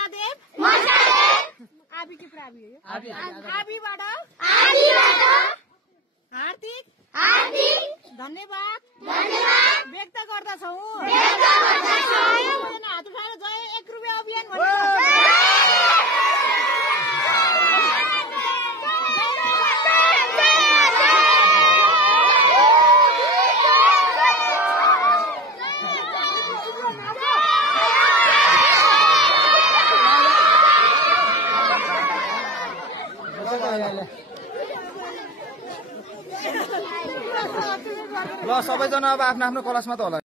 मसादेव आबिबाट हार्दिक धन्यवाद व्यक्त गर्दछौ। हात उठाएर जय 1 रुपैयाँ अभियान ल सबैजना अब आफ्नो आफ्नो क्लासमा त होला।